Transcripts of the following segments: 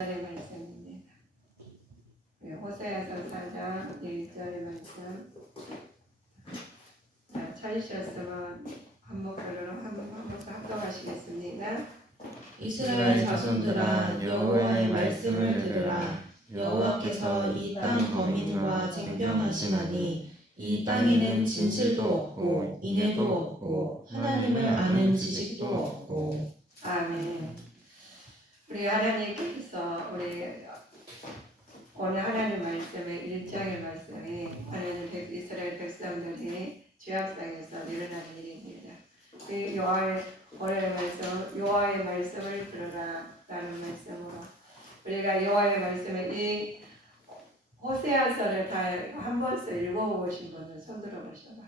말씀입니다. 호세아서 4장 1절의 말씀. 찾으셨으면 한 목소리로 한 목소리 합독하시겠습니다. 이스라엘 자손들아, 여호와의 말씀을 들으라. 여호와께서 이 땅 거민과 쟁병하시나니 이 땅에는 진실도 없고 인애도 없고 하나님을 아는 지식도 없고. 아멘. 우리 하나님께서 오늘 하나님 말씀의 1장의 말씀이 하나님 이스라엘 백성들이 죄악상에서 일어나는 일입니다. 오늘의 말씀, 여호와의 말씀을 들으라 라는 말씀으로 우리가 여호와의 말씀에 이 호세아서를 다 한 번씩 읽어보신 분은 손 들어보셔봐.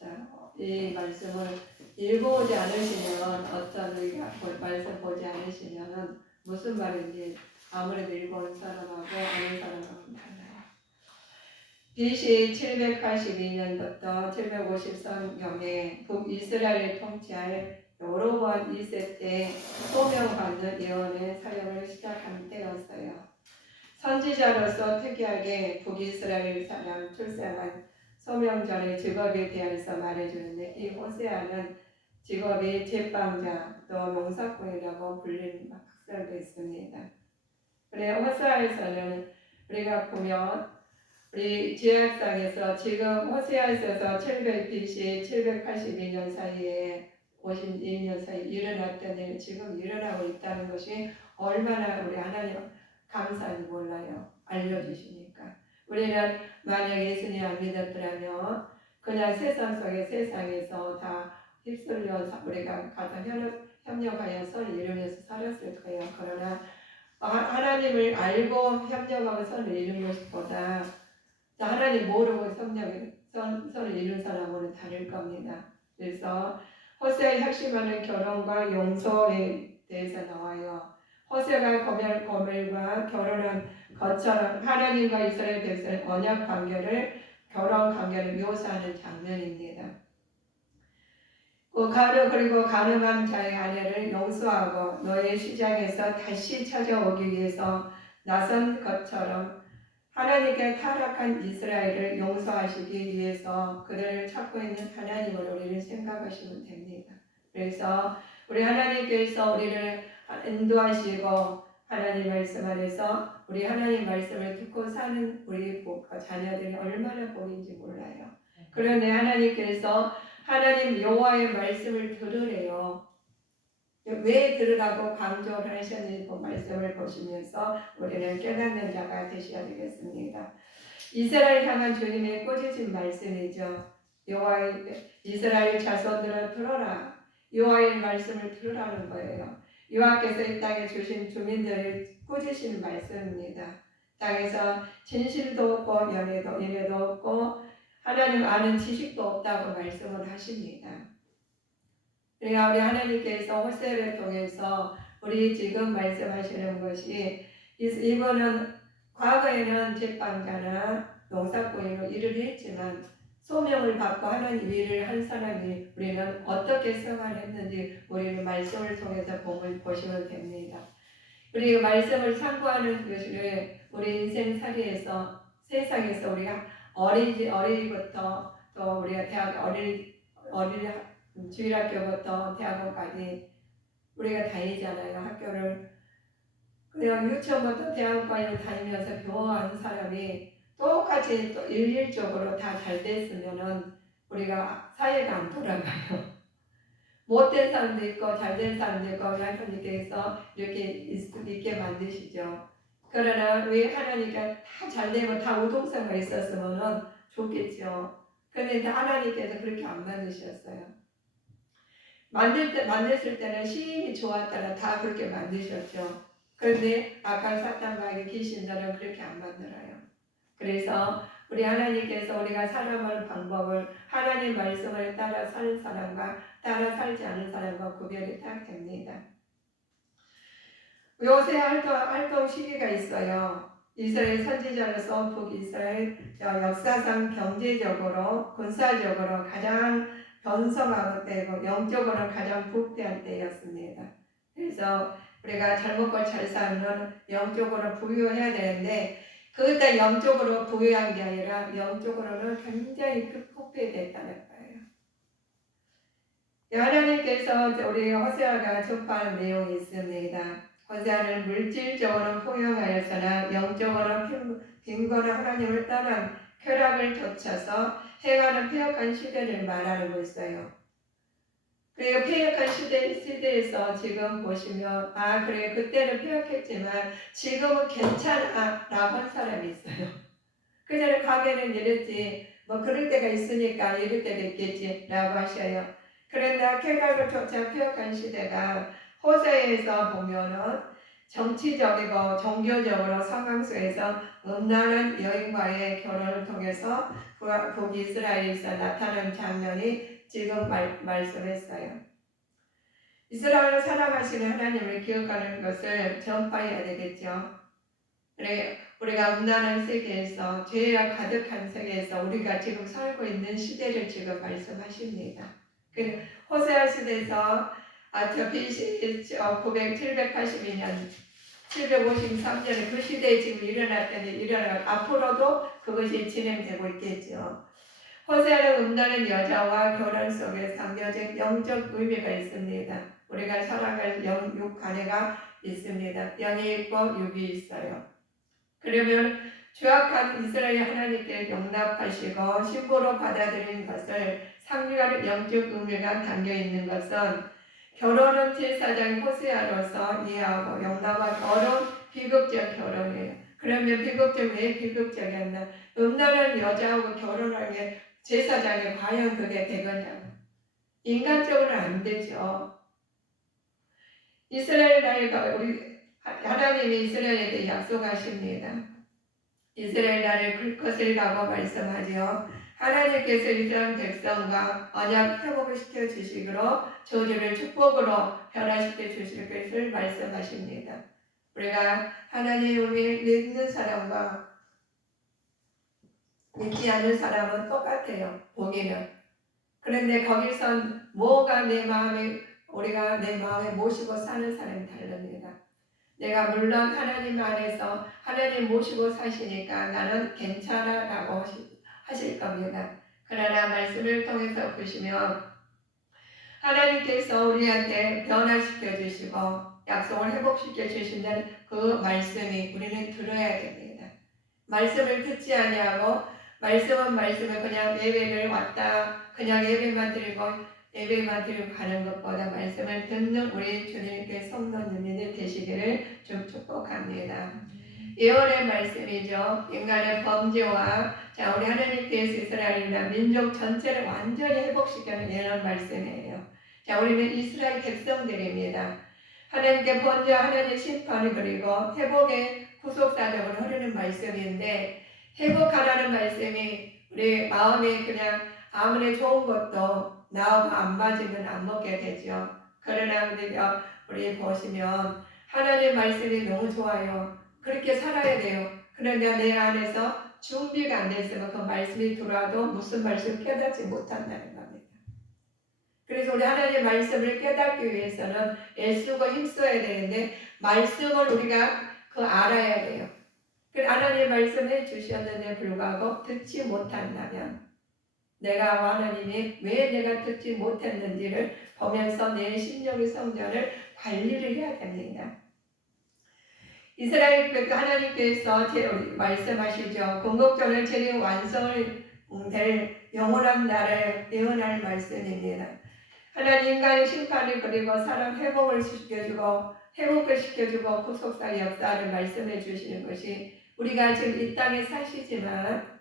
자, 이 말씀을 읽어보지 않으시면 어떤 우리가 말씀 보지 않으시면 무슨 말인지 아무래도 읽어온 사람하고 아는 사람하고는 달라요. BC 782년부터 753년에 북이스라엘을 통치할 여로보암 2세 때 소명받는 예언의 사역을 시작한 때였어요. 선지자로서 특이하게 북이스라엘 사람 출생한 소명절의 직업에 대해서 말해주는데 이 호세아는 직업이 제빵자 또 농사꾼이라고 불리는 학설도 있습니다. 그래 호세아에서는 우리가 보면 우리 지역상에서 지금 호세아에서 700 BC 782년 사이에 52년 사이 일어났던 일 지금 일어나고 있다는 것이 얼마나 우리 하나님 감사한지 몰라요. 알려주시니까. 우리는 만약 예수님 안 믿었더라면 그냥 세상에서 다 휩쓸려서 우리가 가서 협력하여 선을 이루면서 살았을 거예요. 그러나 하나님을 알고 협력하고 선을 이루는 것보다 하나님 모르고 선을 이룬 사람은 다를 겁니다. 그래서 호세의 핵심하는 결혼과 용서에 대해서 나와요. 호세가 고멜과 결혼한 것처럼 하나님과 이스라엘 백성의 언약 관계를 결혼 관계를 묘사하는 장면입니다. 그리고 가늠한 자의 아내를 용서하고 너의 시장에서 다시 찾아오기 위해서 나선 것처럼 하나님께 타락한 이스라엘을 용서하시기 위해서 그들을 찾고 있는 하나님을 우리를 생각하시면 됩니다. 그래서 우리 하나님께서 우리를 인도하시고 하나님 말씀 안에서 우리 하나님 말씀을 듣고 사는 우리 자녀들이 얼마나 복인지 몰라요. 그런데 하나님께서 하나님 여호와의 말씀을 들으래요. 왜 들으라고 강조를 하셨는지 그 말씀을 보시면서 우리는 깨닫는 자가 되셔야 되겠습니다. 이스라엘 향한 주님의 꾸짖은 말씀이죠. 이스라엘 자손들아 들어라. 여호와의 말씀을 들으라는 거예요. 여호와께서 이 땅에 주신 주민들을 꾸짖으시는 말씀입니다. 땅에서 진실도 없고 연애도 없고 하나님 아는 지식도 없다고 말씀을 하십니다. 그러니까 우리 하나님께서 호세를 통해서 우리 지금 말씀하시는 것이 이거는 과거에는 제빵자나 농사꾼으로 일을 했지만 소명을 받고 하나님 일을 한 사람이 우리는 어떻게 생활했는지 우리는 말씀을 통해서 보시면 됩니다. 우리 말씀을 참고하는 것을 우리 인생살이에서 세상에서 우리가 어린이부터 또 우리가 대학 주일학교부터 대학원까지 우리가 다니잖아요. 학교를 그냥 유치원부터 대학원까지 다니면서 교화하는 사람이 똑같이 또 일률적으로 다 잘 됐으면은 우리가 사회가 안 돌아가요. 못된 사람도 있고 잘된 사람도 있고 하나님께서 이렇게 있게 만드시죠. 그러나 왜 하나님께 다 잘되면 다 우동성가 있었으면은 좋겠죠. 그런데 하나님께서 그렇게 안 만드셨어요. 만들었을 때는 시임이 좋았다라 다 그렇게 만드셨죠. 그런데 악한 사탄과 귀신들은 그렇게 안 만들어요. 그래서 우리 하나님께서 우리가 살아갈 방법을 하나님 말씀을 따라 사는 사람과 따라 살지 않은 사람과 구별이 딱 됩니다. 요새 활동 시기가 있어요. 이스라엘 선지자로서 북이스라엘 역사상 경제적으로 군사적으로 가장 번성하고 때고 영적으로 가장 부패한 때였습니다. 그래서 우리가 잘 먹고 잘 살면 영적으로 부유해야 되는데 그것도 영적으로 부유한 게 아니라 영적으로는 굉장히 폭배됐다는 거예요. 하나님께서 우리 호세아가 접하는 내용이 있습니다. 호세아는 물질적으로 풍요하였으나 영적으로 빈곤한 하나님을 떠난 쾌락을 좇아서 행하는 폐역한 시대를 말하고 있어요. 그리고 폐역한 시대에서 지금 보시면 그래 그때는 폐역했지만 지금은 괜찮아 라고 한 사람이 있어요. 그전에 과거에는 이랬지 뭐 그럴 때가 있으니까 이럴 때도 있겠지 라고 하셔요. 그런데 쾌락을 좇아 폐역한 시대가 호세에서 보면은 정치적이고 종교적으로 상황 속에서 음란한 여인과의 결혼을 통해서 북이스라엘에서 나타난 장면이 지금 말씀했어요. 이스라엘을 사랑하시는 하나님을 기억하는 것을 전파해야 되겠죠. 우리가 음란한 세계에서 죄가 가득한 세계에서 우리가 지금 살고 있는 시대를 지금 말씀하십니다. 호세아 시대에서 저 BC 782년 753년에 그 시대에 지금 일어났더니 앞으로도 그것이 진행되고 있겠죠. 호세아는 음란한 여자와 결혼 속에 상대적 영적 의미가 있습니다. 우리가 살아갈 육 간해가 있습니다. 영이 있고 육이 있어요. 그러면 죄악한 이스라엘 하나님께 용납하시고 신부로 받아들인 것을 상징하는 영적 의미가 담겨 있는 것은 결혼은 제사장 호세아로서 이해하고 용납하기 어려운 비극적 결혼이에요. 그러면 왜 비극적이었나? 음란한 여자하고 결혼하는 게 제사장이 과연 그게 되겠냐? 인간적으로는 안 되죠. 이스라엘 나라가 하나님이 이스라엘에게 약속하십니다. 이스라엘 나라를 것을 가고 말씀하지요. 하나님께서 이스라엘 백성과 언약 회복을 시켜주시기로 저주를 축복으로 변화시켜 주실 것을 말씀하십니다. 우리가 하나님을 믿는 사람과 믿지 않는 사람은 똑같아요. 보기는. 그런데 거기선 뭐가 우리가 내 마음에 모시고 사는 사람이 다릅니다. 내가 물론 하나님 안에서 하나님 모시고 사시니까 나는 괜찮아 라고 하실 겁니다. 그러나 말씀을 통해서 보시면 하나님께서 우리한테 변화시켜 주시고 약속을 회복시켜 주신다는 그 말씀이 우리는 들어야 됩니다. 말씀을 듣지 아니하고 말씀을 그냥 예배를 왔다 그냥 예배만 드리고 가는 것보다 말씀을 듣는 우리 주님께 성도님들 되시기를 좀 축복합니다. 예언의 말씀이죠. 인간의 범죄와 우리 하나님께서 이스라엘이나 민족 전체를 완전히 회복시키는 예언 말씀이에요. 우리는 이스라엘 백성들입니다. 하나님께 번제와 하나님의 심판을 그리고 회복의 구속사적으로 흐르는 말씀인데 회복하라는 말씀이 우리 마음에 그냥 아무리 좋은 것도 나하고 안 맞으면 안 먹게 되죠. 그러나 우리 보시면 하나님의 말씀이 너무 좋아요. 그렇게 살아야 돼요. 그러나 내 안에서 준비가 안 됐으면 그 말씀이 들어와도 무슨 말씀 깨닫지 못한다는 겁니다. 그래서 우리 하나님의 말씀을 깨닫기 위해서는 애쓰고 힘써야 되는데 말씀을 우리가 알아야 돼요. 하나님의 말씀을 주셨는데 불구하고 듣지 못한다면 내가 하나님이 왜 내가 듣지 못했는지를 보면서 내 심령의 성전을 관리를 해야 됩니다. 이스라엘 하나님께서 말씀하시죠. 궁극적으로 재림 완성을 될 영원한 날을 예언할 말씀입니다. 하나님 인간의 심판을 그리고 사람 회복을 시켜주고 구속사 역사를 말씀해 주시는 것이 우리가 지금 이 땅에 사시지만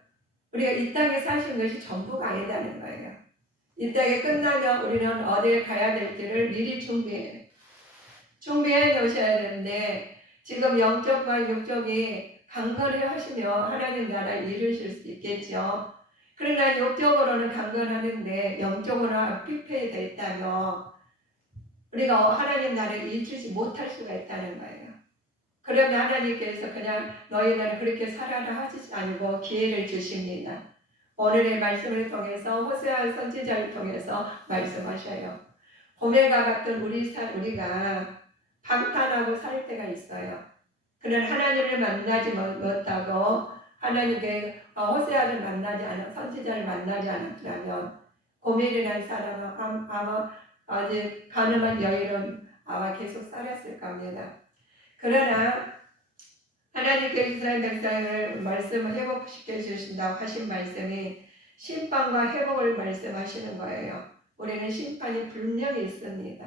우리가 이 땅에 사신 것이 전부가 아니다는 거예요. 이 땅에 끝나면 우리는 어디에 가야 될지를 미리 준비해 놓으셔야 되는데 지금 영적과 육적이 강건해 하시면 하나님 나라 이루실 수 있겠죠. 그러나 육적으로는 강건하는데 영적으로는 피폐되어 있다면 우리가 하나님 나라를 이루지 못할 수가 있다는 거예요. 그러면 하나님께서 그냥 너희는 그렇게 살아라 하시지 않고 기회를 주십니다. 오늘의 말씀을 통해서 호세아 선지자를 통해서 말씀하셔요. 고멜과 같은 우리가 방탄하고 살 때가 있어요. 그는 하나님을 만나지 못하고 하나님께 호세아를 만나지 않아 선지자를 만나지 않았더라면 고멜이라는 사람은 아마 아주 가늠한 여인은 아마 계속 살았을 겁니다. 그러나 하나님께서 이스라엘 백성을 말씀을 회복시켜 주신다고 하신 말씀이 심판과 회복을 말씀하시는 거예요. 우리는 심판이 분명히 있습니다.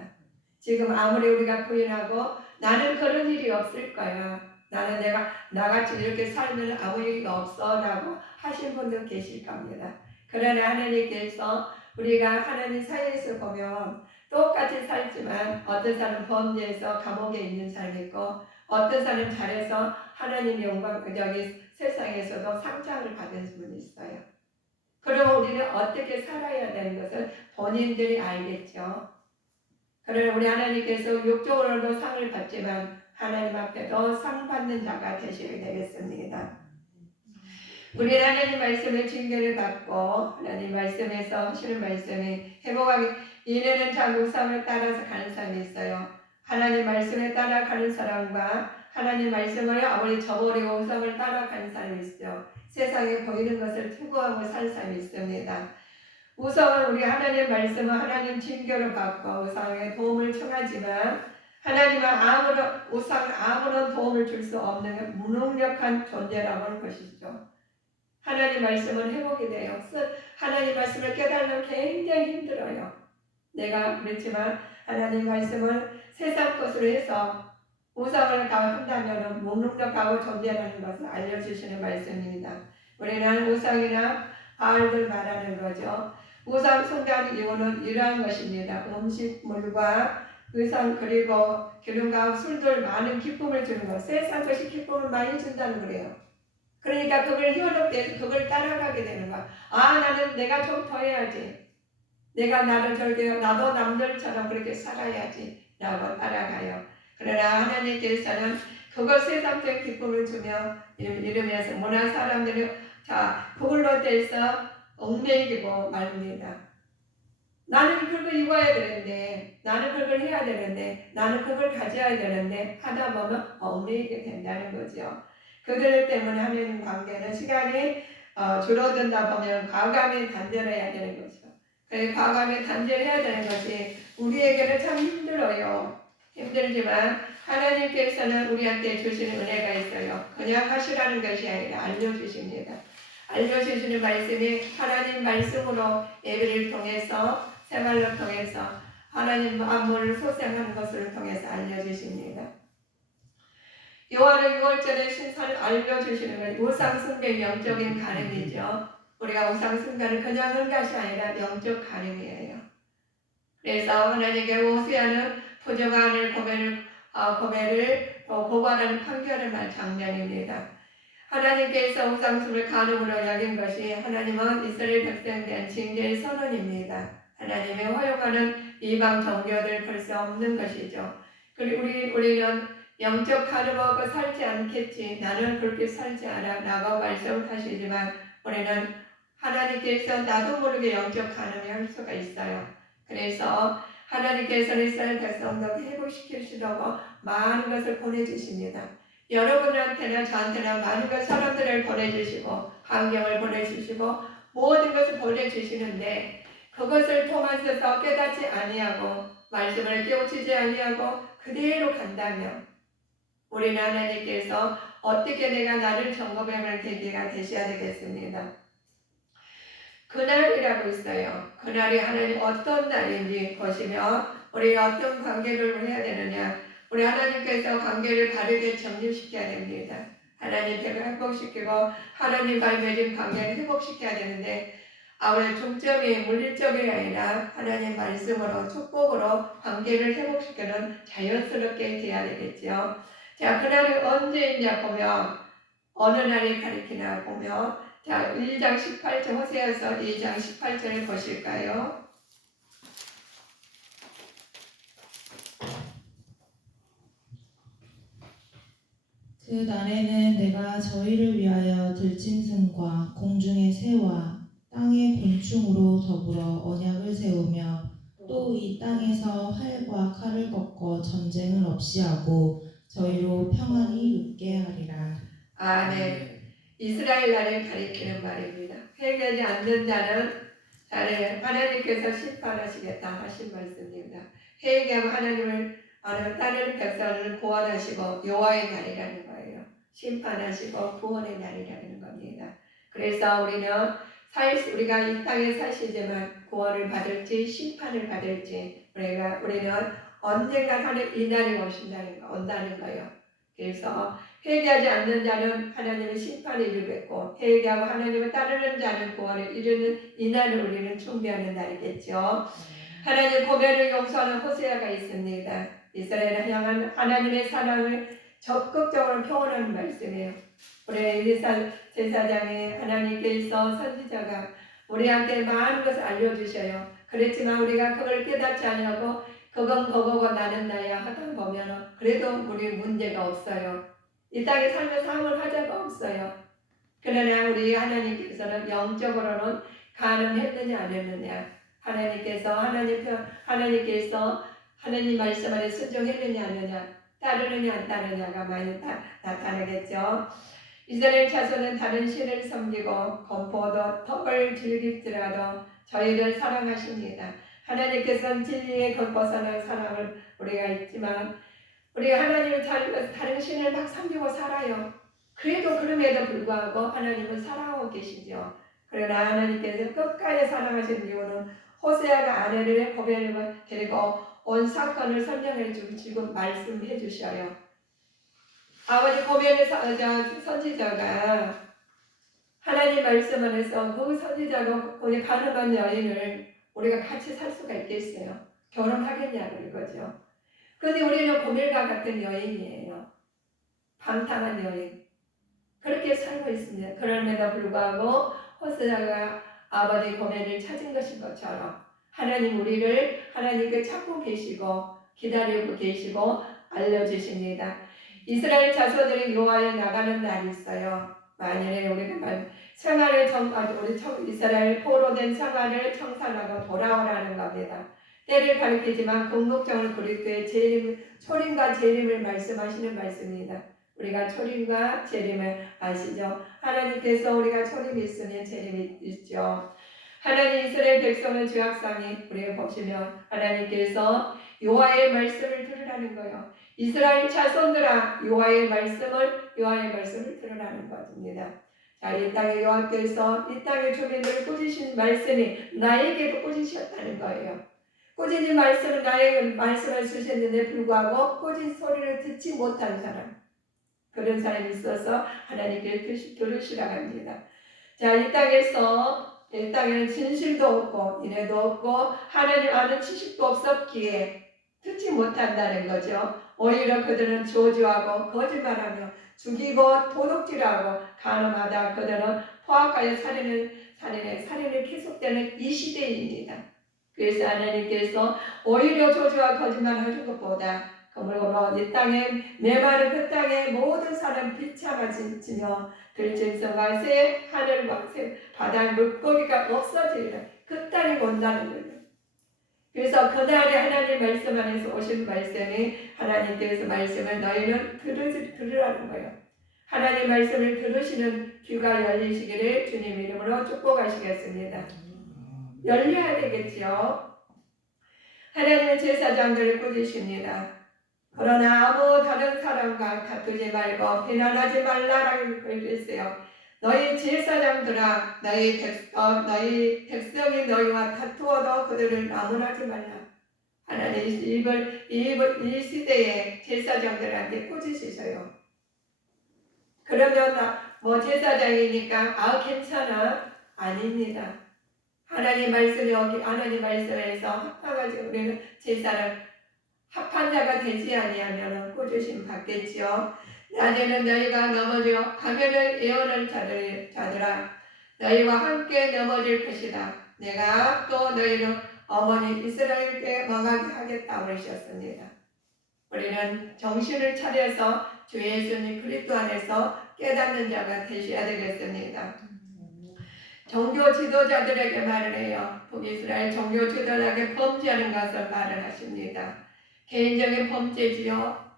지금 아무리 우리가 부인하고 나는 그런 일이 없을 거야. 나는 내가 나같이 이렇게 살면 아무 일이 없어 라고 하신 분도 계실 겁니다. 그러나 하나님께서 우리가 하나님 사이에서 보면 똑같이 살지만 어떤 사람은 범죄해서 감옥에 있는 사람이 있고 어떤 사람은 잘해서 하나님의 영광 여기 세상에서도 상장을 받은 분이 있어요. 그럼 우리는 어떻게 살아야 되는 것을 본인들이 알겠죠. 그러나 우리 하나님께서 육적으로도 상을 받지만 하나님 앞에도 상 받는 자가 되셔야 되겠습니다. 우리 하나님 말씀의 징계를 받고 하나님 말씀에서 하시는 말씀이 회복하기 이내는 자기 우상을 따라서 가는 사람이 있어요. 하나님 말씀에 따라가는 사람과 하나님 말씀을 아무리 저버리고 우상을 따라가는 사람이 있죠. 세상에 보이는 것을 추구하고 살 사람이 있습니다. 우상은 우리 하나님 말씀은 하나님 징계를 받고 우상에 도움을 청하지만 하나님은 우상은 아무런 도움을 줄 수 없는 무능력한 존재라고 하는 것이죠. 하나님 말씀은 회복이 돼요. 하나님 말씀을 깨달으면 굉장히 힘들어요. 내가 그렇지만 하나님 말씀을 세상 것으로 해서 우상을 한다면 무능력하고 존재라는 것을 알려주시는 말씀입니다. 우리는 우상이나 바알들 말하는 거죠. 우상 숭배하는 이유는 이러한 것입니다. 음식물과 의상 그리고 기름과 술들 많은 기쁨을 주는 것. 세상 것이 기쁨을 많이 준다는 거예요. 그러니까 그걸 현혹돼서 그걸 따라가게 되는 거야. 나는 내가 좀 더 해야지. 내가 나도 남들처럼 그렇게 살아야지 라고 따라가요. 그러나 하나님께서는 그걸 세상적 기쁨을 주며 이러면서 문화 사람들이 그걸로 돼서 얽매이고 말입니다. 나는 그걸 입어야 되는데, 나는 그걸 해야 되는데, 나는 그걸 가져야 되는데 하다 보면 얽매이게 된다는 거죠. 그들 때문에 하나님 관계는 시간이 줄어든다 보면 과감히 단절해야 되는 거죠. 그래서 과감히 단절해야 되는 것이 우리에게는 참 힘들어요. 힘들지만 하나님께서는 우리한테 주시는 은혜가 있어요. 그냥 하시라는 것이 아니라 알려주십니다. 알려주시는 말씀이 하나님 말씀으로 예배를 통해서 생활을 통해서 하나님 만물을 소생하는 것을 통해서 알려주십니다. 요한은 6월절에 신선을 알려주시는 건 우상숭배 영적인 가늠이죠. 우리가 우상숭배는 그냥 하는 것이 아니라 영적 가늠이에요. 그래서 하나님께 호세아는 부정한 고멜을 고발하는 판결을 장면입니다. 하나님께서 우상숭배를 가늠으로 여긴 것이 하나님은 이스라엘 백성에 대한 징계의 선언입니다. 하나님의 허용하는 이방 종교들 볼 수 없는 것이죠. 그리고 우리는 영적 가늠하고 살지 않겠지. 나는 그렇게 살지 않아. 라고 말씀하시지만 우리는 하나님께서 나도 모르게 영적 가늠을 할 수가 있어요. 그래서 하나님께서는 이스라엘 백성들 회복시키시려고 많은 것을 보내주십니다. 여러분한테나 저한테나 많은 것 사람들을 보내주시고 환경을 보내주시고 모든 것을 보내주시는데 그것을 통해서 깨닫지 아니하고 말씀을 깨우치지 아니하고 그대로 간다면 우리는 하나님께서 어떻게 내가 나를 점검해볼 계기가 되셔야 되겠습니다. 그날이라고 있어요. 그날이 하나님 어떤 날인지 보시며 우리가 어떤 관계를 해야 되느냐. 우리 하나님께서 관계를 바르게 정립시켜야 됩니다. 하나님께서 회복시키고 하나님과의 맺은 관계를 회복시켜야 되는데 아무래도 중점이 물리적이 아니라 하나님 말씀으로 축복으로 관계를 회복시키는 자연스럽게 돼야 되겠죠. 자, 그날이 언제이냐 보면 어느 날이 가리키나 보면 자, 1장 18절 호세아서 2장 18절을 보실까요? 그 날에는 내가 저희를 위하여 들짐승과 공중의 새와 땅의 곤충으로 더불어 언약을 세우며 또 이 땅에서 활과 칼을 꺾어 전쟁을 없이 하고 저희로 평안히 눕게 하리라. 아멘. 이스라엘 나라를 가리키는 말입니다. 회개하지 않는 자는 하나님께서 심판하시겠다 하신 말씀입니다. 회개하고 하나님을 따르는 백성을 구원하시고 여호와의 날이라는 거예요. 심판하시고 구원의 날이라는 겁니다. 그래서 우리가 이 땅에 사시지만 구원을 받을지 심판을 받을지 우리는 언젠가 하는 이 날이 온다는 거예요. 그래서 회개하지 않는 자는 하나님의 심판에 이르겠고 회개하고 하나님을 따르는 자는 구원을 이루는 이 날을 우리는 준비하는 날이겠죠. 하나님 고백을 용서하는 호세아가 있습니다. 이스라엘을 향한 하나님의 사랑을 적극적으로 표현하는 말씀이에요. 우리 제사장의 하나님께서 선지자가 우리한테 많은 것을 알려주셔요. 그렇지만 우리가 그걸 깨닫지 않으려고 그건 그거고 나는 나야 하다 보면 그래도 우리 문제가 없어요. 이 땅에 살면서 아무 하자가 없어요. 그러나 우리 하나님께서는 영적으로는 가늠했느냐 안 했느냐, 하나님께서 하나님 말씀 안에 순종했느냐 안 했느냐, 따르느냐 안 따르느냐가 많이 나타나겠죠. 이스라엘 자손은 다른 신을 섬기고 건포도 덕을 즐길지라도 저희를 사랑하십니다. 하나님께서는 진리에 벗어난 사랑을 우리가 있지만 우리가 하나님을 찾으면서 다른 신을 막 섬기고 살아요. 그럼에도 불구하고 하나님은 사랑하고 계시죠. 그러나 하나님께서 끝까지 사랑하신 이유는 호세아가 아내를 고멜을 데리고 온 사건을 설명해 주시고 말씀해 주셔요. 아버지 고멜의 선지자가 하나님 말씀 안에서 그 선지자가 거기 가늠한 여인을 우리가 같이 살 수가 있겠어요? 결혼하겠냐고 이거죠. 그런데 우리는 고멜과 같은 여인이에요. 방탕한 여인. 그렇게 살고 있습니다. 그럼에도 불구하고 호세아가 아버지 고멜을 찾은 것인 것처럼 하나님께 찾고 계시고 기다리고 계시고 알려주십니다. 이스라엘 자손들이 여호와에 나가는 날이 있어요. 만일에 우리가 이스라엘 포로된 생활을 청산하고 돌아오라는 겁니다. 때를 가리키지만 궁극적으로 그리스도의 초림과 재림을 말씀하시는 말씀입니다. 우리가 초림과 재림을 아시죠? 하나님께서 우리가 초림이 있으면 재림이 있죠. 하나님 이스라엘 백성은 죄악상이 우리가 보시면 하나님께서 여호와의 말씀을 들으라는 거예요. 이스라엘 자손들아 여호와의 말씀을 들으라는 것입니다. 자, 이 땅에 여호와께서 이 땅의 주민들을 꾸짖으신 말씀이 나에게도 꾸짖으셨다는 거예요. 꾸짖은 말씀은 나의 말씀을 주셨는데 불구하고 꾸짖은 소리를 듣지 못한 사람, 그런 사람이 있어서 하나님께 들으시라고 합니다. 자, 이 땅에는 진실도 없고 인애도 없고 하나님 아는 지식도 없었기에 듣지 못한다는 거죠. 오히려 그들은 저주하고 거짓말하며 죽이고 도둑질하고 간음하다 그들은 포악하여 살인이 계속되는 이 시대입니다. 그래서 하나님께서 오히려 저주와 거짓말하는 것보다 그러므로 이 땅에 메마른 그 땅에 모든 사람 비참해지며 들짐승과 새 하늘과 새 바다의 물고기가 없어지리라. 그 땅이 온다는 거예요. 그래서 그날에 하나님 말씀 안에서 오신 말씀이 하나님께서 말씀을 너희는 들으라는 거예요. 하나님 말씀을 들으시는 귀가 열리시기를 주님 이름으로 축복하시겠습니다. 열려야 되겠죠. 하나님은 제사장들을 꾸짖으십니다. 그러나 아무 다른 사람과 다투지 말고 비난하지 말라라고 그랬어요. 너희 제사장들아 너희 백성이 너희와 다투어도 그들을 나무라지 말라. 하나님 이 시대에 제사장들한테 꾸짖으셔요. 그러면 제사장이니까 괜찮아? 아닙니다. 하나님 말씀에서 합하가지고 우리는 제사를 합한 자가 되지 아니하면 꾸짖음 받겠지요. 낮에는 너희가 넘어져 밤에는 예언을 자들아 너희와 함께 넘어질 것이다. 내가 또 너희를 어머니 이스라엘께 망하게 하겠다 그러셨습니다. 우리는 정신을 차려서 주 예수님 그리스도 안에서 깨닫는 자가 되셔야 되겠습니다. 종교 지도자들에게 말을 해요. 북이스라엘 종교 지도자에게 범죄하는 것을 말을 하십니다. 개인적인 범죄지요.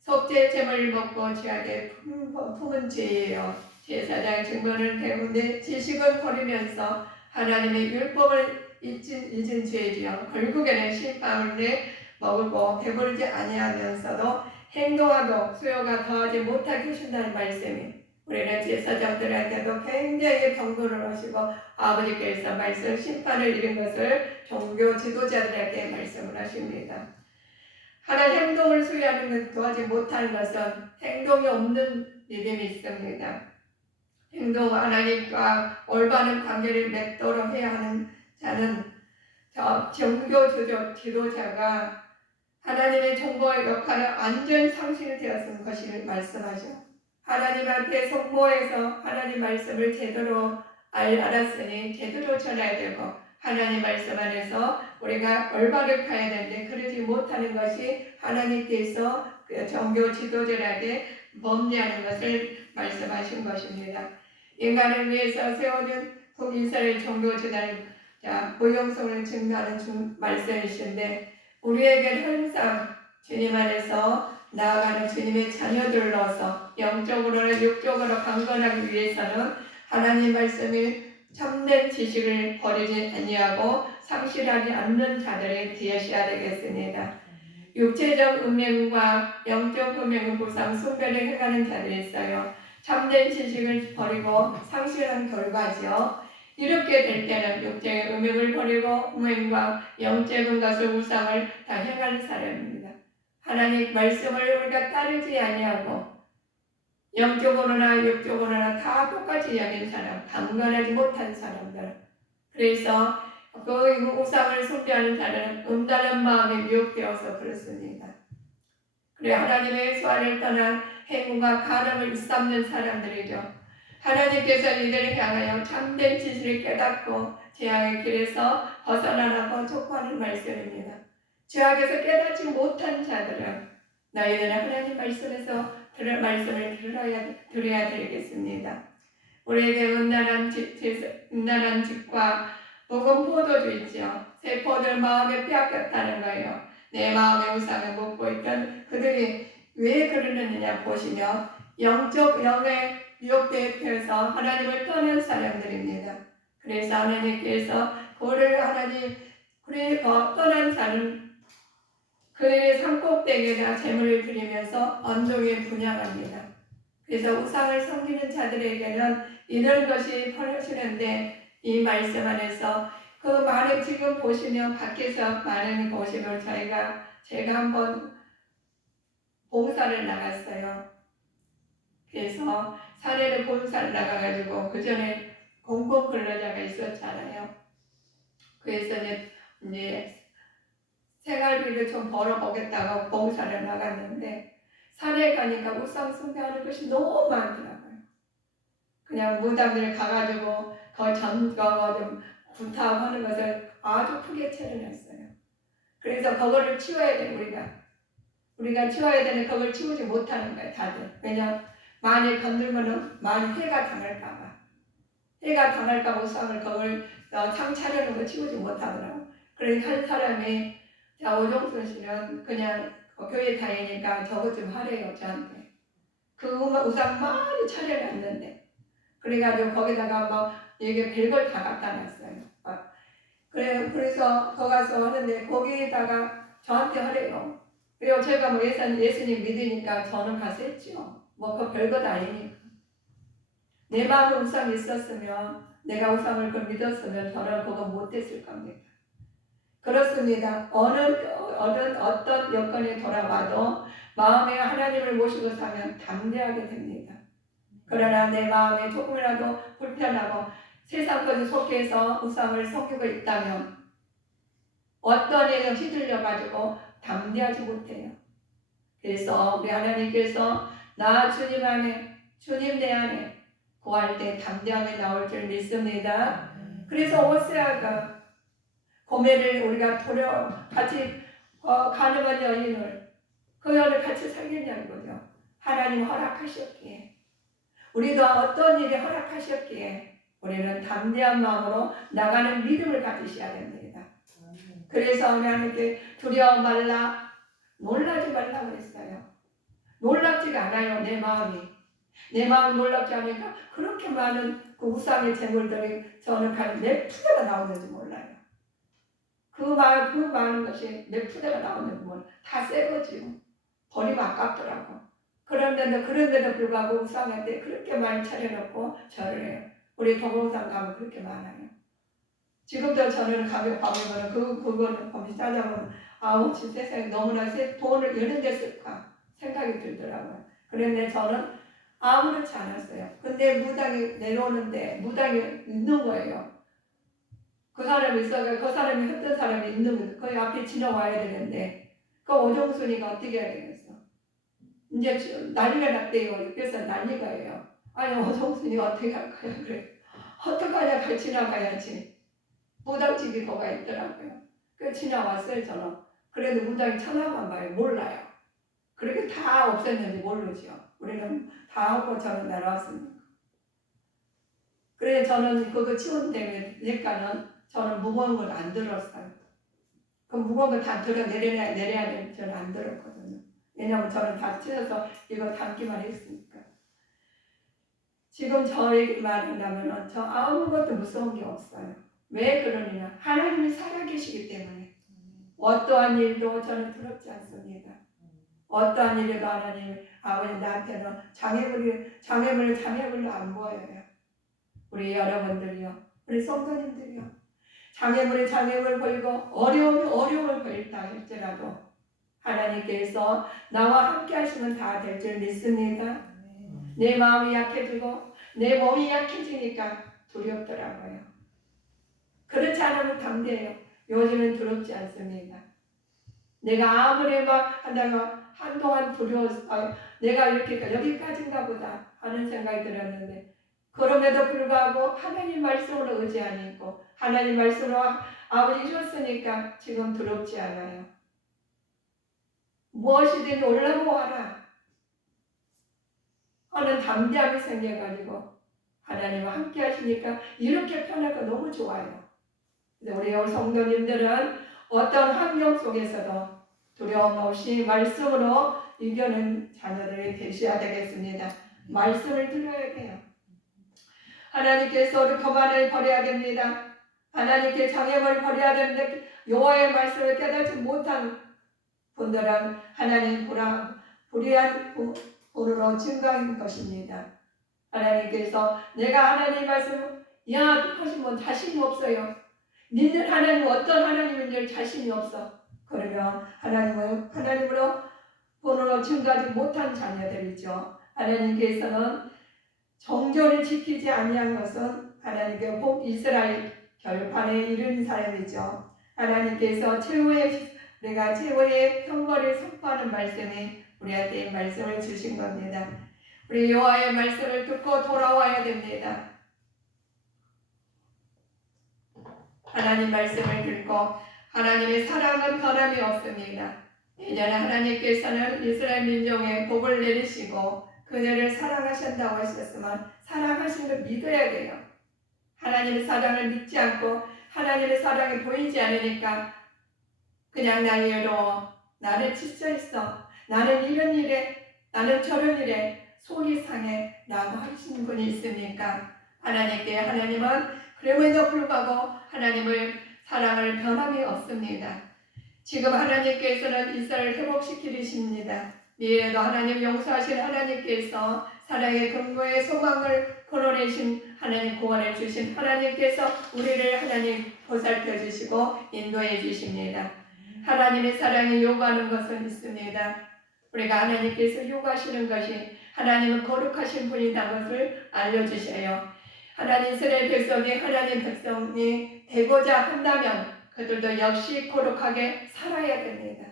속죄 제물을 먹고 죄악에 품은 죄예요. 제사장 증거를 때문에 지식을 버리면서 하나님의 율법을 잊은 죄지요. 결국에는 심판을 먹고 배부르지 아니하면서도 행동하고 수요가 더하지 못하게 하신다는 말씀이 우리는 제사장들에게도 굉장히 경고를 하시고 아버지께서 말씀 심판을 이룬 것을 종교 지도자들에게 말씀을 하십니다. 하나님 행동을 수여하는 것 도하지 못하는 것은 행동이 없는 믿음이 있습니다. 행동 하나님과 올바른 관계를 맺도록 해야 하는 자는 종교 지도자가 하나님의 정보의 역할을 완전 상실이 되었은 것을 말씀하죠. 하나님 앞에 성모해서 하나님 말씀을 제대로 알았으니 제대로 전해야 되고 하나님 말씀 안에서 우리가 올바르게 가야 되는데 그러지 못하는 것이 하나님께서 종교 지도자에게 범죄하는 것을 말씀하신 것입니다. 인간을 위해서 세워진 북이스라엘 종교 지도자 무용성을 증거하는 말씀이신데 우리에게 항상 주님 안에서 나아가는 주님의 자녀들로서 영적으로나 육적으로 강건하기 위해서는 하나님 말씀이 참된 지식을 버리지 아니하고 상실하지 않는 자들이 되셔야 되겠습니다. 육체적 음행과 영적 음행을 부상 숭배를 해가는 자들이 있어요. 참된 지식을 버리고 상실한 결과죠. 이렇게 될 때는 육체의 음행을 버리고 음행과 영적인 것을 우상을 다 행하는 사람입니다. 하나님 말씀을 우리가 따르지 아니하고 영적으로나 육적으로나 다 똑같이 여긴 사람, 강건하지 못한 사람들. 그래서 그 우상을 숭배하는 자는 음란한 마음에 미혹되어서 그렇습니다. 그래 하나님의 수완을 떠난 행운과 간음을 일삼는 사람들이죠. 하나님께서 이들을 향하여 참된 진실을 깨닫고 재앙의 길에서 벗어나라고 촉구하는 말씀입니다. 죄악에서 깨닫지 못한 자들은 너희들은 하나님 말씀에서 말씀을 들어야 되겠습니다. 우리에게 은난한 집과 묵은 포도주 있죠. 새 포도를 마음에 빼앗겼다는 거예요. 내 마음의 우상을 묻고 있던 그들이 왜 그러느냐 보시면 영에 미혹되어서 하나님을 떠난 사람들입니다. 그래서 하나님께서 떠난 자는 그의 산꼭대기에다 제물을 드리면서 언덕에 분양합니다. 그래서 우상을 섬기는 자들에게는 이런 것이 벌어지는데 이 말씀 안에서 그 많은 지금 보시면 밖에서 많은 보시면 제가 한번 봉사를 나갔어요. 그래서 산에를 봉사를 나가가지고 그 전에 공공 근로자가 있었잖아요. 그래서 이제 생활비를 좀 벌어보겠다고 봉사를 나갔는데 산에 가니까 우상 숭배하는 것이 너무 많더라고요. 그냥 무당들 가가지고 전거 좀 구타하는 것을 아주 크게 체련했어요. 그래서 그거를 치워야 돼 우리가 치워야 되는 그걸 치우지 못하는 거예요 다들. 왜냐 많이 건들면은 많이 해가 당할까 우상을 그걸 상차려는 거 치우지 못하더라고. 그러니까 한 사람이 오종순 씨는 그냥 교회 다니니까 저것 좀 하래요 저한테. 그 우상 많이 차려놨는데 그래가지고 거기다가 막 이게 별걸 다 갖다 놨어요. 그래서 거 가서 하는데 거기에다가 저한테 하래요. 그리고 제가 뭐 예수님 믿으니까 저는 가서 했죠. 뭐 그 별것 아니니까. 내 마음에 우상이 있었으면 내가 우상을 그걸 믿었으면 저는 그거 못했을 겁니다. 그렇습니다. 어떤 여건이 돌아와도 마음에 하나님을 모시고 사면 담대하게 됩니다. 그러나 내 마음에 조금이라도 불편하고 세상 것에 속해서 우상을 섬기고 있다면 어떤 일에 휘둘려가지고 담대하지 못해요. 그래서 우리 하나님께서 나 주님 안에 주님 내 안에 구할 때 담대함이 나올 줄 믿습니다. 그래서 호세아가 고매를 우리가 같이 가늠한 여인을 그 여인을 같이 살겠냐는 거죠. 하나님 허락하셨기에 우리도 어떤 일이 허락하셨기에 우리는 담대한 마음으로 나가는 믿음을 가지셔야 됩니다. 그래서 하나님께 두려워 말라, 놀라지 말라고 그랬어요. 놀랍지가 않아요. 내 마음이 놀랍지 않으니까 그렇게 많은 그 우상의 재물들이 저는 몇 푸대가 나오는지 몰라요. 그 많은 것이 몇 푸대가 나오는지 몰라요. 다 새 거지요. 버리면 아깝더라고. 그런데도 불구하고 우상한테 그렇게 많이 차려놓고 절을 해요. 우리 동영상 가면 그렇게 많아요. 지금도 저는 가면 그거는 범위 찾아보면 세상에 너무나 돈을 이런 데 쓸까 생각이 들더라고요. 그런데 저는 아무렇지 않았어요. 근데 무당이 내려오는데 무당이 있는 거예요. 그 사람이 있어요. 그 사람이 했던 사람이 있는 거예요. 거의 앞에 지나와야 되는데 그 오정순이가 어떻게 해야 되겠어? 이제 난리가 났대요. 그래서 난리가 해요. 아니 오정순이가 어떻게 할 거야? 그래. 어떡하냐, 같이 지나가야지. 무당집이 뭐가 있더라고요. 그 지나왔어요, 저는. 그래도 무당이 천하만 봐요. 몰라요. 그렇게 다 없앴는지 모르죠. 우리는 다 하고 저는 날아왔습니다. 그래 저는 그거 치운되니까는 저는 무거운 걸 안 들었어요. 그 무거운 걸 다 내려야 되는지 저는 안 들었거든요. 왜냐면 저는 다 치워서 이거 담기만 했으니까. 지금 저에게 말한다면 저 아무것도 무서운 게 없어요. 왜 그러느냐? 하나님이 살아계시기 때문에 어떠한 일도 저는 두렵지 않습니다. 어떠한 일에도 하나님 아버지 나한테는 장애물로 안 보여요. 우리 여러분들이요, 우리 성도님들이요, 장애물 보이고 어려움을 보일다 할지라도 하나님께서 나와 함께 하시면 다 될 줄 믿습니다. 내 마음이 약해지고 내 몸이 약해지니까 두렵더라고요. 그렇지 않으면 담대해요. 요즘은 두렵지 않습니다. 내가 아무리 막 한다가 한동안 두려웠어요. 내가 이렇게 여기까지인가 보다 하는 생각이 들었는데 그럼에도 불구하고 하나님 말씀으로 의지하니까 하나님 말씀으로 아버지 주셨으니까 지금 두렵지 않아요. 무엇이든지 올라보아라 하는 담대함이 생겨가지고 하나님과 함께 하시니까 이렇게 편하고 너무 좋아요. 우리 성도님들은 어떤 환경 속에서도 두려움 없이 말씀으로 이겨낸 자녀들이 되셔야 되겠습니다. 말씀을 들어야 돼요. 하나님께서 우리 교만을 버려야 됩니다. 하나님께 장애물을 버려야 되는데 여호와의 말씀을 깨닫지 못한 분들은 하나님 불의한 본으로 증거인 것입니다. 하나님께서 내가 하나님 말씀을 하시면 자신이 없어요. 믿는 하나님은 어떤 하나님인지 자신이 없어. 그러면 하나님으로 본으로 증거하지 못한 자녀들이죠. 하나님께서는 정죄를 지키지 아니한 것은 하나님께 복 이스라엘 결판에 이른 사람이죠. 하나님께서 최후의 형벌을 선포하는 말씀이 우리한테 말씀을 주신 겁니다. 우리 여호와의 말씀을 듣고 돌아와야 됩니다. 하나님 말씀을 듣고 하나님의 사랑은 변함이 없습니다. 예전에 하나님께서는 이스라엘 민족에 복을 내리시고 그들을 사랑하신다고 하셨지만 사랑하신 걸 믿어야 돼요. 하나님의 사랑을 믿지 않고 하나님의 사랑이 보이지 않으니까 그냥 나 외로워, 나는 지쳐있어, 나는 이런 일에, 나는 저런 일에 속이 상해 라고 하시는 분이 있으니까 하나님은 그럼에도 불구하고 하나님의 사랑을 변함이 없습니다. 지금 하나님께서는 이스라엘을 회복시키십니다. 미래에도 하나님 용서하신 하나님께서 사랑의 근거에 소망을 걸어내신 하나님, 구원해 주신 하나님께서 우리를 하나님 보살펴 주시고 인도해 주십니다. 하나님의 사랑이 요구하는 것은 있습니다. 우리가 하나님께서 요구하시는 것이 하나님은 거룩하신 분이라는 것을 알려주셔요. 하나님 이스라엘 백성이 하나님 백성이 되고자 한다면 그들도 역시 거룩하게 살아야 됩니다.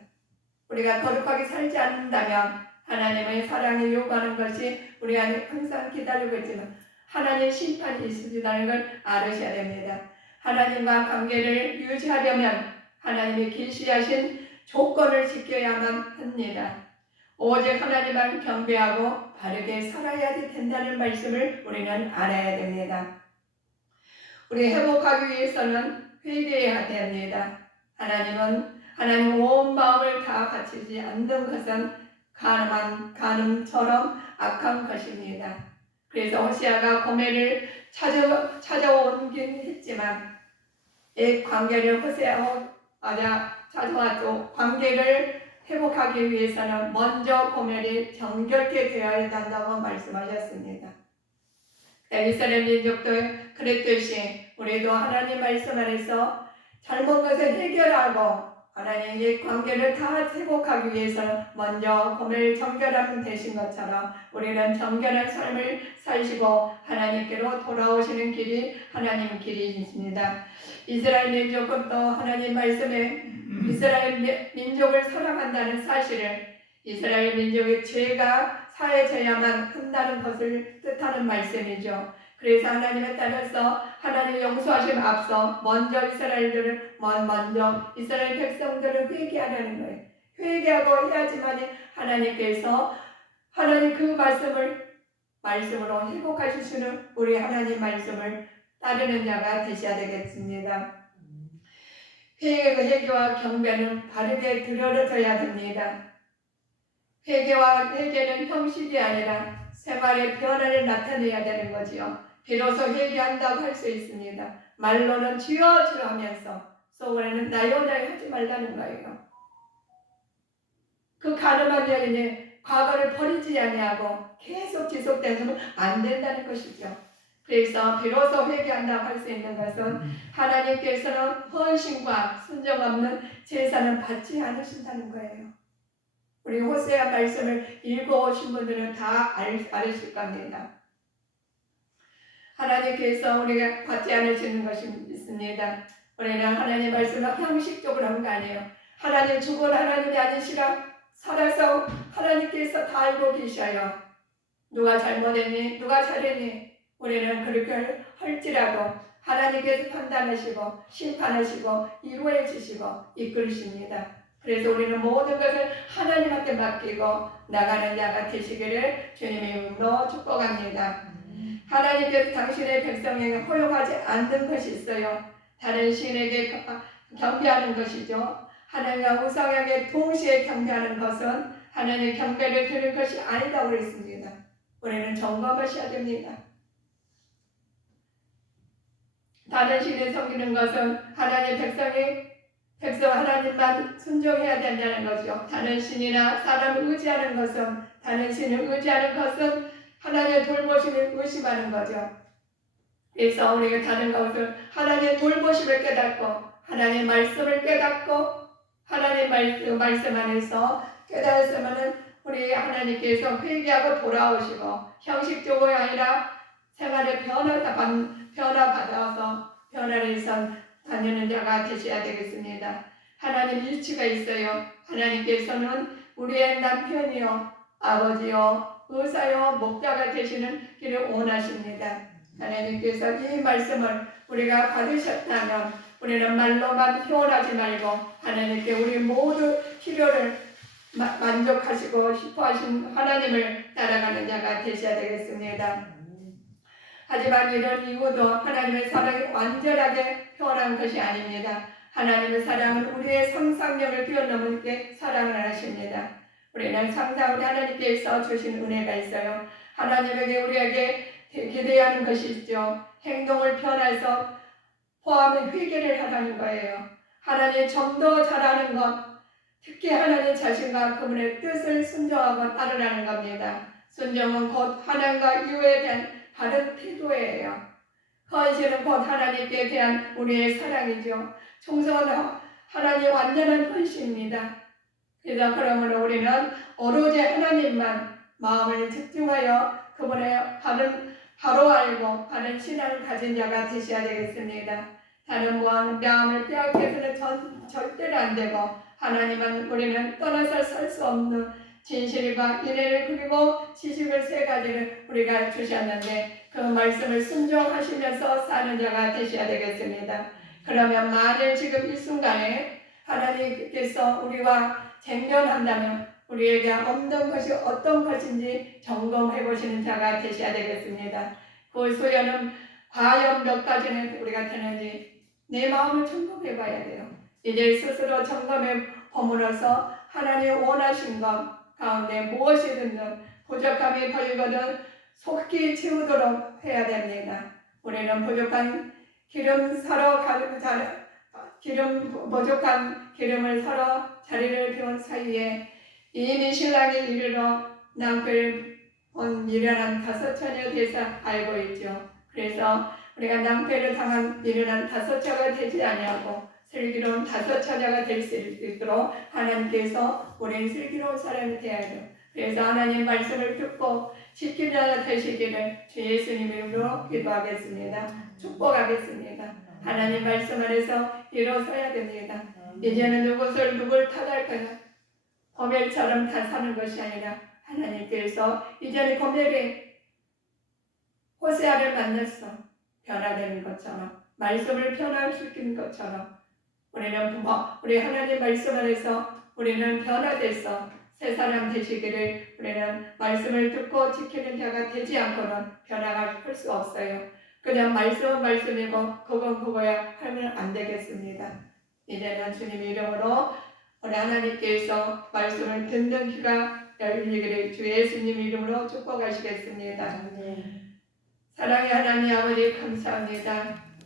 우리가 거룩하게 살지 않는다면 하나님의 사랑이 요구하는 것이 우리가 항상 기다리고 있지만 하나님의 심판이 있으시다는 걸 알으셔야 됩니다. 하나님과 관계를 유지하려면 하나님의 계시하신 조건을 지켜야만 합니다. 오직 하나님만 경배하고 바르게 살아야 된다는 말씀을 우리는 알아야 됩니다. 우리 회복하기 위해서는 회개해야 됩니다. 하나님 온 마음을 다 바치지 않는 것은 간음처럼 악한 것입니다. 그래서 호세아가 고멜을 찾아오긴 했지만 이 관계를 호세아와 찾아왔고 관계를 회복하기 위해서는 먼저 고멜이 정결케 되어야 한다고 말씀하셨습니다. 이스라엘 민족도 그랬듯이 우리도 하나님 말씀 안에서 잘못 것을 해결하고 하나님의 관계를 다 회복하기 위해서는 먼저 고멜 정결함 되신 것처럼 우리는 정결한 삶을 사시고 하나님께로 돌아오시는 길이 하나님 길이십니다. 이스라엘 민족은 또 하나님 말씀에 이스라엘 민족을 사랑한다는 사실을 이스라엘 민족의 죄가 사해져야만 한다는 것을 뜻하는 말씀이죠. 그래서 하나님에 따라서 하나님 용서하심 앞서 먼저 이스라엘 백성들을 회개하라는 거예요. 회개하고 해야지만 하나님께서 하나님 그 말씀으로 회복하시는 우리 하나님 말씀을 따르는 자가 되셔야 되겠습니다. 회개와 경배는 바르게 들여져야 됩니다. 회개는 형식이 아니라 생활의 변화를 나타내야 되는 거지요. 비로소 회개한다고 할 수 있습니다. 말로는 주여 주여 하면서 속으로는 나요 나요 하지 말라는 거예요. 그 가늠한 여인이 과거를 버리지 아니하고 계속 지속돼서는 안 된다는 것이죠. 그래서 비로소 회개한다고 할 수 있는 것은 하나님께서는 헌신과 순종 없는 제사는 받지 않으신다는 거예요. 우리 호세아 말씀을 읽어오신 분들은 다 알으실 겁니다. 하나님께서 우리가 받지 않으시는 것이 있습니다. 우리는 하나님 말씀을 형식적으로 하는 거 아니에요. 하나님 죽은 하나님이 아니시라 살아서 하나님께서 다 알고 계셔요. 누가 잘못했니? 누가 잘했니? 우리는 그렇게 할지라도 하나님께서 판단하시고 심판하시고 이루어 주시고 이끌으십니다. 그래서 우리는 모든 것을 하나님한테 맡기고 나가는 자가 되시기를 주님의 이름으로 축복합니다. 하나님께서 당신의 백성에게 허용하지 않는 것이 있어요. 다른 신에게 경배하는 것이죠. 하나님과 우상에게 동시에 경배하는 것은 하나님의 경배를 드릴 것이 아니라고 그랬습니다. 우리는 점검하셔야 됩니다. 다른 신을 섬기는 것은 하나님의 백성 하나님만 순종해야 된다는 거죠. 다른 신이나 사람을 의지하는 것은 다른 신을 의지하는 것은 하나님의 돌보심을 의심하는 거죠. 그래서 우리가 다른 것을 하나님의 돌보심을 깨닫고 하나님의 말씀을 깨닫고 하나님의 말씀 안에서 깨달았으면 우리 하나님께서 회개하고 돌아오시고 형식적으로 아니라 생활의 변화받아서 변화를 다니는 자가 되셔야 되겠습니다. 하나님 일치가 있어요. 하나님께서는 우리의 남편이요 아버지요 의사요 목자가 되시는 길을 원하십니다. 하나님께서 이 말씀을 우리가 받으셨다면 우리는 말로만 표현하지 말고 하나님께 우리 모두 필요를 만족하시고 싶어하신 하나님을 따라가는 자가 되셔야 되겠습니다. 하지만 이런 이유도 하나님의 사랑이 완전하게 표현한 것이 아닙니다. 하나님의 사랑은 우리의 상상력을 뛰어넘게 사랑을 하십니다. 우리는 상상으로 하나님께서 주신 은혜가 있어요. 하나님에게 우리에게 기대하는 것이 있죠. 행동을 변해서 포함해 회개를 하라는 거예요. 하나님 좀 더 잘하는 것, 특히 하나님 자신과 그분의 뜻을 순종하고 따르라는 겁니다. 순종은 곧 하나님과 이유에 대한 바른 태도예요. 헌신은 곧 하나님께 대한 우리의 사랑이죠. 충성은 하나님의 완전한 헌신입니다. 그래서 그러므로 우리는 오로지 하나님만 마음을 집중하여 그분의 바로 알고 바른 신앙을 가진 자가 되셔야 되겠습니다. 다른 마음을 빼앗겨서는 절대로 안 되고 하나님은 우리는 떠나서 살 수 없는 진실과 인애를 그리고 지식을 세 가지를 우리가 주셨는데 그 말씀을 순종하시면서 사는 자가 되셔야 되겠습니다. 그러면 만일 지금 이 순간에 하나님께서 우리와 쟁론한다면 우리에게 없는 것이 어떤 것인지 점검해 보시는 자가 되셔야 되겠습니다. 그 소연은 과연 몇 가지는 우리가 되는지 내 마음을 점검해 봐야 돼요. 이제 스스로 점검에 버무려서 하나님 원하신 것 가운데 무엇이 든든 부족함이 보이거든 속히 채우도록 해야 됩니다. 우리는 부족한 기름 사러 부족한 기름을 사러 자리를 비운 사이에 이미 신랑이 이르러 남편을 본 미련한 5처녀 대사 알고 있죠. 그래서 우리가 낭패를 당한 미련한 5처가 되지 아니하고 슬기로운 5처녀가 될 수 있도록 하나님께서 우리는 슬기로운 사람이 되어야 돼요. 그래서 하나님 말씀을 듣고 지키는 자가 되시기를 주 예수님 이름으로 기도하겠습니다. 축복하겠습니다. 하나님 말씀 안에서 일어서야 됩니다. 이제는 누굴 탓할 거냐? 고멜처럼 다 사는 것이 아니라 하나님께서 이제는 고멜이 호세아를 만났어. 변화되는 것처럼 말씀을 변화시키는 것처럼 우리 하나님 말씀 안에서 우리는 변화돼서 새 사람 되시기를 우리는 말씀을 듣고 지키는 자가 되지 않고는 변화가 할 수 없어요. 그냥 말씀은 말씀이고 그건 그거야 하면 안 되겠습니다. 이제는 주님 이름으로 우리 하나님께서 말씀을 듣는 귀가 열리기를 주 예수님 이름으로 축복하시겠습니다. 사랑의 하나님 아버지 감사합니다.